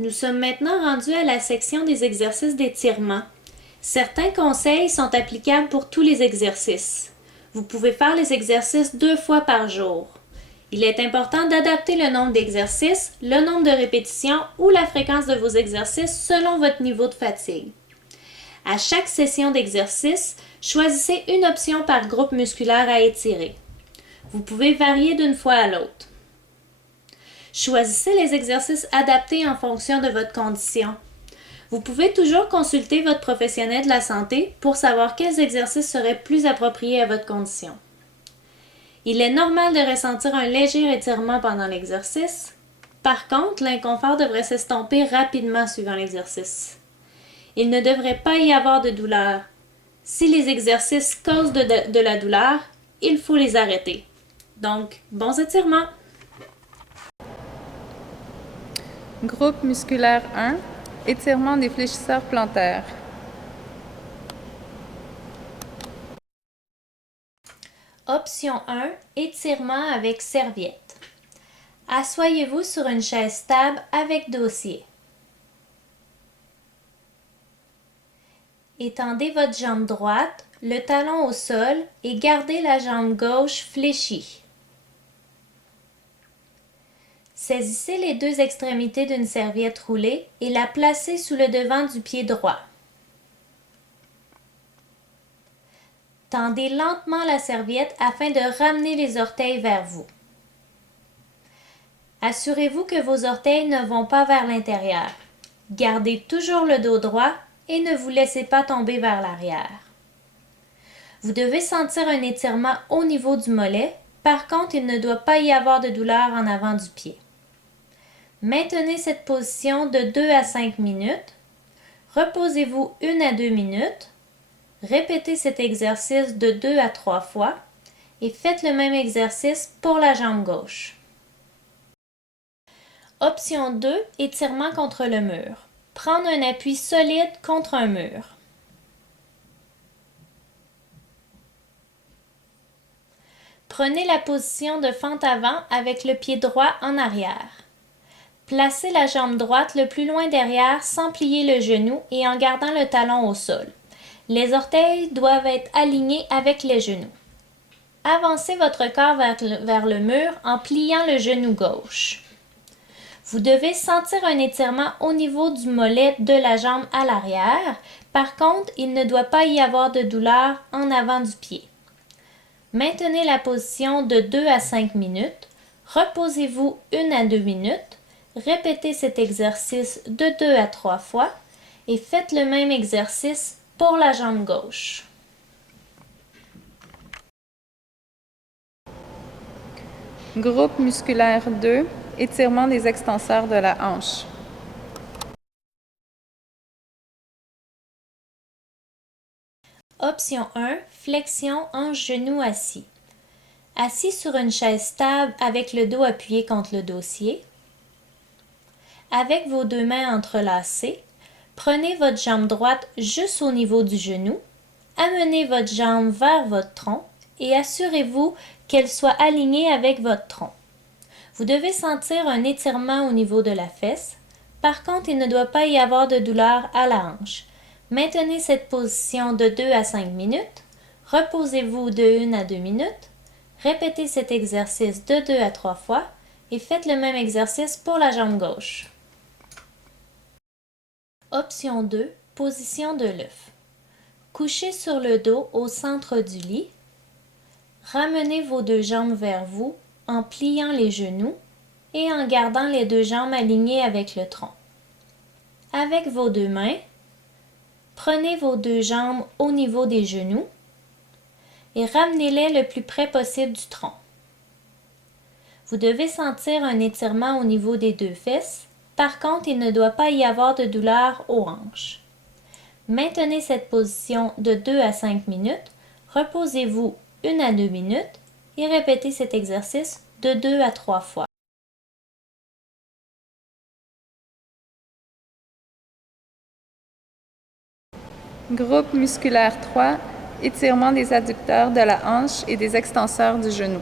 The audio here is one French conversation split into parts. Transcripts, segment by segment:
Nous sommes maintenant rendus à la section des exercices d'étirement. Certains conseils sont applicables pour tous les exercices. Vous pouvez faire les exercices 2 fois par jour. Il est important d'adapter le nombre d'exercices, le nombre de répétitions ou la fréquence de vos exercices selon votre niveau de fatigue. À chaque session d'exercice, choisissez une option par groupe musculaire à étirer. Vous pouvez varier d'une fois à l'autre. Choisissez les exercices adaptés en fonction de votre condition. Vous pouvez toujours consulter votre professionnel de la santé pour savoir quels exercices seraient plus appropriés à votre condition. Il est normal de ressentir un léger étirement pendant l'exercice. Par contre, l'inconfort devrait s'estomper rapidement suivant l'exercice. Il ne devrait pas y avoir de douleur. Si les exercices causent de la douleur, il faut les arrêter. Donc, bons étirements! Groupe musculaire 1, étirement des fléchisseurs plantaires. Option 1, étirement avec serviette. Assoyez-vous sur une chaise stable avec dossier. Étendez votre jambe droite, le talon au sol et gardez la jambe gauche fléchie. Saisissez les deux extrémités d'une serviette roulée et la placez sous le devant du pied droit. Tendez lentement la serviette afin de ramener les orteils vers vous. Assurez-vous que vos orteils ne vont pas vers l'intérieur. Gardez toujours le dos droit et ne vous laissez pas tomber vers l'arrière. Vous devez sentir un étirement au niveau du mollet. Par contre, il ne doit pas y avoir de douleur en avant du pied. Maintenez cette position de 2 à 5 minutes. Reposez-vous 1 à 2 minutes. Répétez cet exercice de 2 à 3 fois et faites le même exercice pour la jambe gauche. Option 2, étirement contre le mur. Prendre un appui solide contre un mur. Prenez la position de fente avant avec le pied droit en arrière. Placez la jambe droite le plus loin derrière sans plier le genou et en gardant le talon au sol. Les orteils doivent être alignés avec les genoux. Avancez votre corps vers le mur en pliant le genou gauche. Vous devez sentir un étirement au niveau du mollet de la jambe à l'arrière. Par contre, il ne doit pas y avoir de douleur en avant du pied. Maintenez la position de 2 à 5 minutes. Reposez-vous 1 à 2 minutes. Répétez cet exercice de 2 à 3 fois et faites le même exercice pour la jambe gauche. Groupe musculaire 2, étirement des extenseurs de la hanche. Option 1, flexion hanche-genou assis. Assis sur une chaise stable avec le dos appuyé contre le dossier. Avec vos deux mains entrelacées, prenez votre jambe droite juste au niveau du genou, amenez votre jambe vers votre tronc et assurez-vous qu'elle soit alignée avec votre tronc. Vous devez sentir un étirement au niveau de la fesse. Par contre, il ne doit pas y avoir de douleur à la hanche. Maintenez cette position de 2 à 5 minutes. Reposez-vous de 1 à 2 minutes. Répétez cet exercice de 2 à 3 fois et faites le même exercice pour la jambe gauche. Option 2, position de l'œuf. Couchez sur le dos au centre du lit. Ramenez vos deux jambes vers vous en pliant les genoux et en gardant les deux jambes alignées avec le tronc. Avec vos deux mains, prenez vos deux jambes au niveau des genoux et ramenez-les le plus près possible du tronc. Vous devez sentir un étirement au niveau des deux fesses. Par contre, il ne doit pas y avoir de douleur aux hanches. Maintenez cette position de 2 à 5 minutes. Reposez-vous 1 à 2 minutes et répétez cet exercice de 2 à 3 fois. Groupe musculaire 3, étirement des adducteurs de la hanche et des extenseurs du genou.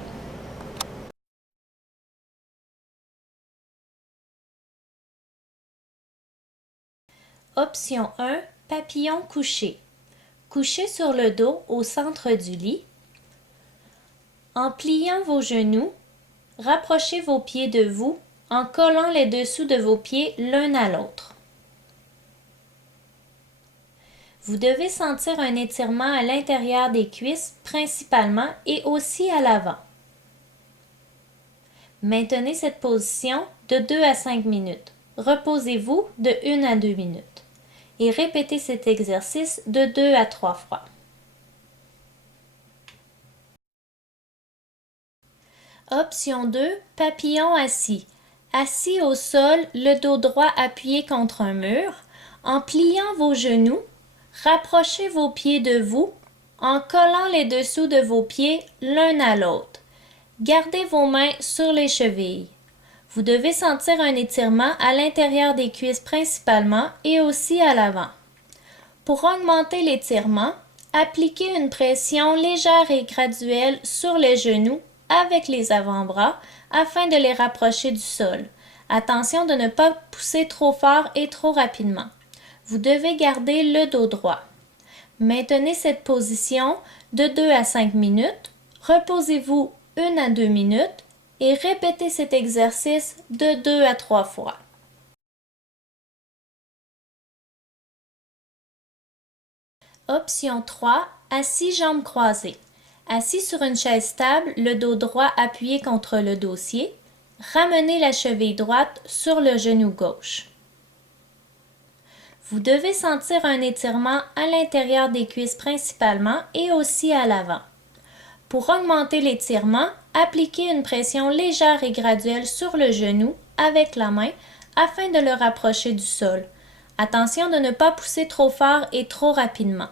Option 1, papillon couché. Couchez sur le dos au centre du lit. En pliant vos genoux, rapprochez vos pieds de vous en collant les dessous de vos pieds l'un à l'autre. Vous devez sentir un étirement à l'intérieur des cuisses principalement et aussi à l'avant. Maintenez cette position de 2 à 5 minutes. Reposez-vous de 1 à 2 minutes et répétez cet exercice de 2 à 3 fois. Option 2, papillon assis. Assis au sol, le dos droit appuyé contre un mur. En pliant vos genoux, rapprochez vos pieds de vous en collant les dessous de vos pieds l'un à l'autre. Gardez vos mains sur les chevilles. Vous devez sentir un étirement à l'intérieur des cuisses principalement et aussi à l'avant. Pour augmenter l'étirement, appliquez une pression légère et graduelle sur les genoux avec les avant-bras afin de les rapprocher du sol. Attention de ne pas pousser trop fort et trop rapidement. Vous devez garder le dos droit. Maintenez cette position de 2 à 5 minutes. Reposez-vous 1 à 2 minutes et répétez cet exercice de 2 à 3 fois. Option 3, assis jambes croisées. Assis sur une chaise stable, le dos droit appuyé contre le dossier. Ramenez la cheville droite sur le genou gauche. Vous devez sentir un étirement à l'intérieur des cuisses principalement et aussi à l'avant. Pour augmenter l'étirement, appliquez une pression légère et graduelle sur le genou avec la main afin de le rapprocher du sol. Attention de ne pas pousser trop fort et trop rapidement.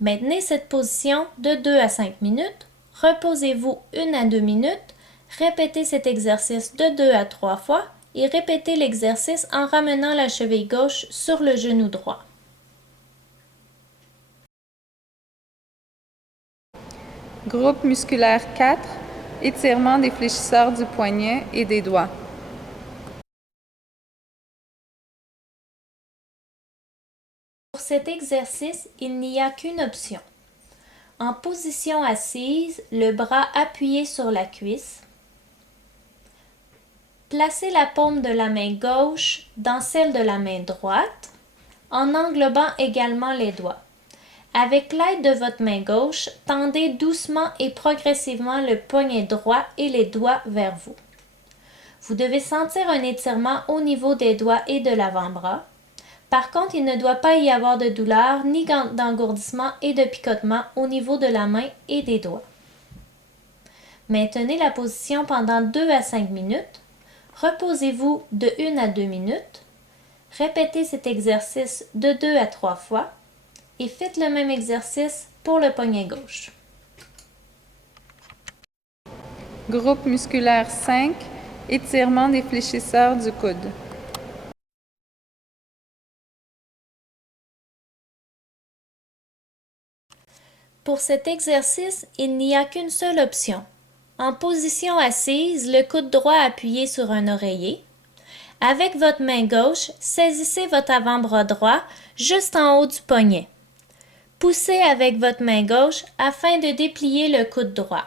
Maintenez cette position de 2 à 5 minutes. Reposez-vous 1 à 2 minutes. Répétez cet exercice de 2 à 3 fois et répétez l'exercice en ramenant la cheville gauche sur le genou droit. Groupe musculaire 4, étirement des fléchisseurs du poignet et des doigts. Pour cet exercice, il n'y a qu'une option. En position assise, le bras appuyé sur la cuisse. Placez la paume de la main gauche dans celle de la main droite, en englobant également les doigts. Avec l'aide de votre main gauche, tendez doucement et progressivement le poignet droit et les doigts vers vous. Vous devez sentir un étirement au niveau des doigts et de l'avant-bras. Par contre, il ne doit pas y avoir de douleur ni d'engourdissement et de picotement au niveau de la main et des doigts. Maintenez la position pendant 2 à 5 minutes. Reposez-vous de 1 à 2 minutes. Répétez cet exercice de 2 à 3 fois et faites le même exercice pour le poignet gauche. Groupe musculaire 5, étirement des fléchisseurs du coude. Pour cet exercice, il n'y a qu'une seule option. En position assise, le coude droit appuyé sur un oreiller. Avec votre main gauche, saisissez votre avant-bras droit juste en haut du poignet. Poussez avec votre main gauche afin de déplier le coude droit.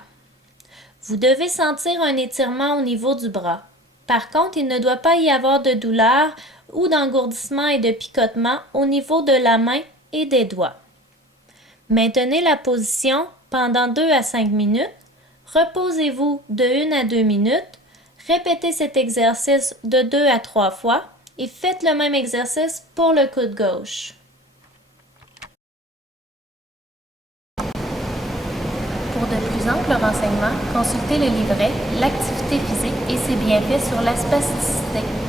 Vous devez sentir un étirement au niveau du bras. Par contre, il ne doit pas y avoir de douleur ou d'engourdissement et de picotement au niveau de la main et des doigts. Maintenez la position pendant 2 à 5 minutes. Reposez-vous de 1 à 2 minutes. Répétez cet exercice de 2 à 3 fois et faites le même exercice pour le coude gauche. Pour de plus amples renseignements, consultez le livret L'activité physique et ses bienfaits sur la spasticité.